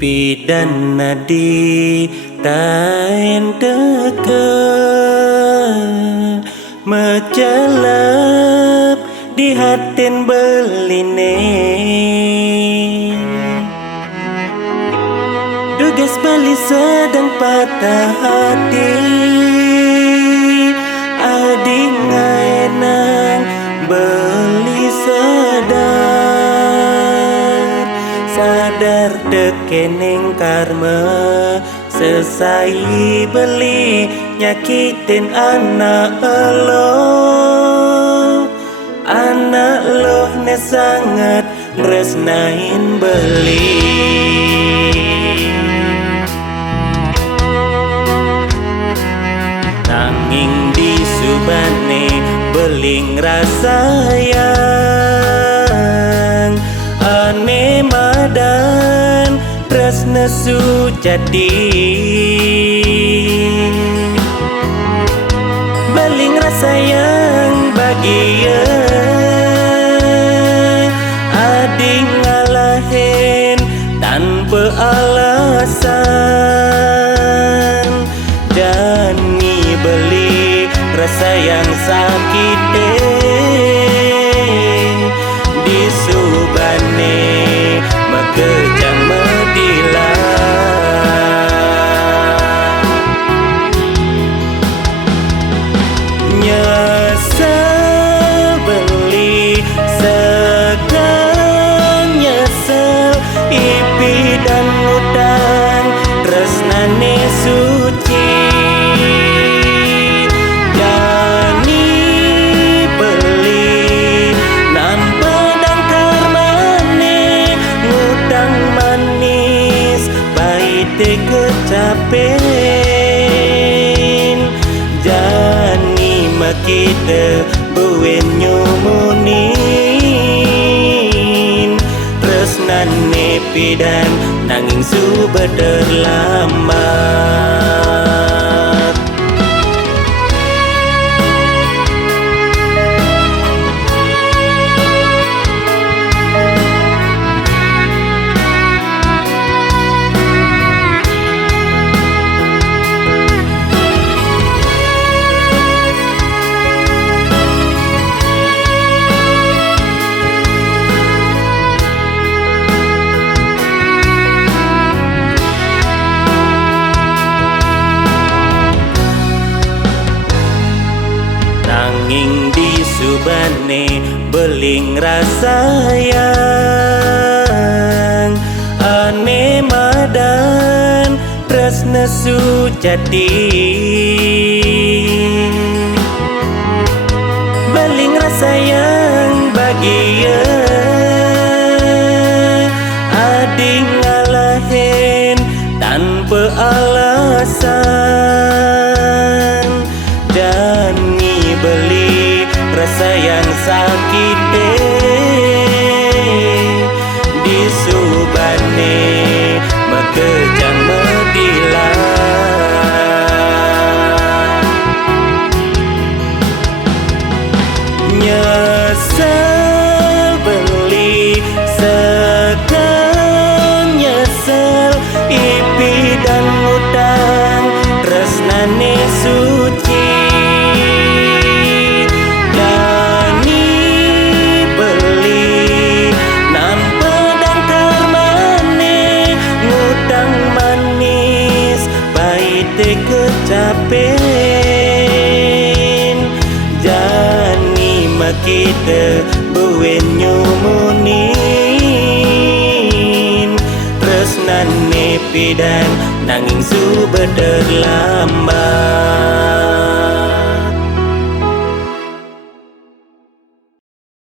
Ipi dan nadi tain teke mecelap di hatin beline dugas bali sedang patah hati adi ngaenang beli sadar dekening karma sesai beli nyakitin anak lo ne sangat resnain beli nanging di subane beling rasayang ane madan tresna sujati beling rasayang bagia adi ngalahin tanpa alasan jani beli rasa yang sakit di subane makejang medila nyesel beli segan nyesel ipi dan utang tresnane suci kecapen jani makita buen nyumunin tresnan nepidan nanging suba terlambat nanging di subane beling rasayang ane madan tresna sujati beling rasayang bagia adi ngalahin tanpa alasan jani beli rasa yang sakit di subane makejang medila nyesel beli segan nyesel ipi dan utang tresnane suci kecapen jani makita buen nyumunin tresnan nepidan nanging suba terlambat.